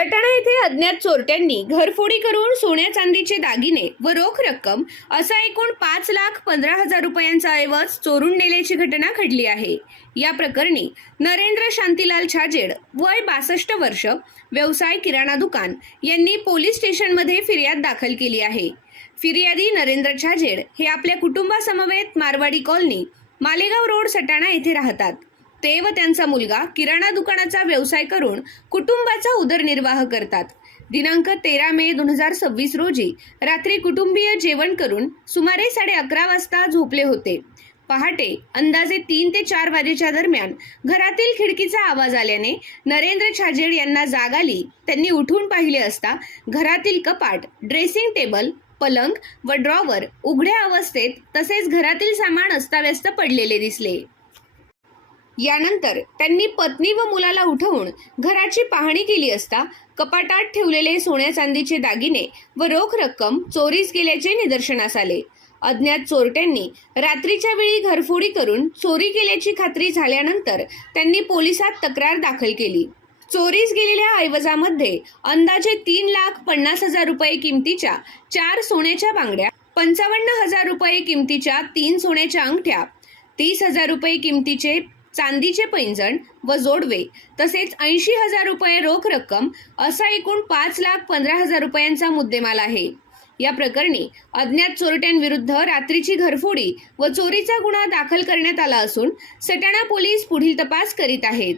सटाणा येथे अज्ञात चोरट्यांनी घरफोडी करून सोन्या चांदीचे दागिने व रोख रक्कम असा एकूण 5,15,000 रुपयांचा ऐवज चोरून नेल्याची घटना घडली आहे। या प्रकरणी नरेंद्र शांतीलाल छाजेड वय 62 वर्ष व्यवसाय किराणा दुकान यांनी पोलीस स्टेशनमध्ये फिर्याद दाखल केली आहे। फिर्यादी नरेंद्र छाजेड हे आपल्या कुटुंबासमवेत मारवाडी कॉलनी मालेगाव रोड सटाणा येथे राहतात। ते व त्यांचा मुलगा किराणा दुकानाचा व्यवसाय करून कुटुंबाचा उदरनिर्वाह करतात। दिनांक 13 मे 2026 रोजी रात्री कुटुंबीय जेवण करून सुमारे 11:30 वाजता झोपले होते। पहाटे अंदाजे 3 ते 4 वाजेच्या दरम्यान घरातील खिडकीचा आवाज आल्याने नरेंद्र छाजेड यांना जाग आली। त्यांनी उठून पाहिले असता घरातील कपाट, ड्रेसिंग टेबल, पलंग व ड्रॉवर उघड्या अवस्थेत तसेच घरातील सामान अस्ताव्यस्त पडलेले दिसले। यानंतर त्यांनी पत्नी व मुलाला उठवून घराची पाहणी केली असता कपाटात ठेवलेले सोन्या चांदीचे दागिने व रोख रक्कम चोरीस गेल्याचे निदर्शनास आले। अज्ञात चोरट्यांनी रात्रीच्या वेळी घरफोडी करून चोरी केल्याची खात्री झाल्यानंतर त्यांनी पोलिसात तक्रार दाखल केली। चोरीस गेलेल्या ऐवजामध्ये अंदाजे 3,50,000 रुपये किमतीच्या 4 सोन्याच्या बांगड्या, 55,000 रुपये किमतीच्या 3 सोन्याच्या अंगठ्या, 30,000 रुपये किमतीचे चांदीचे पैंजण व जोडवे तसेच 80,000 रुपये रोख रक्कम असा एकूण 5,15,000 रुपयांचा मुद्देमाल आहे। या प्रकरणी अज्ञात चोरट्यांविरुद्ध रात्रीची घरफोडी व चोरीचा गुन्हा दाखल करण्यात आला असून सटाणा पोलीस पुढील तपास करीत आहेत।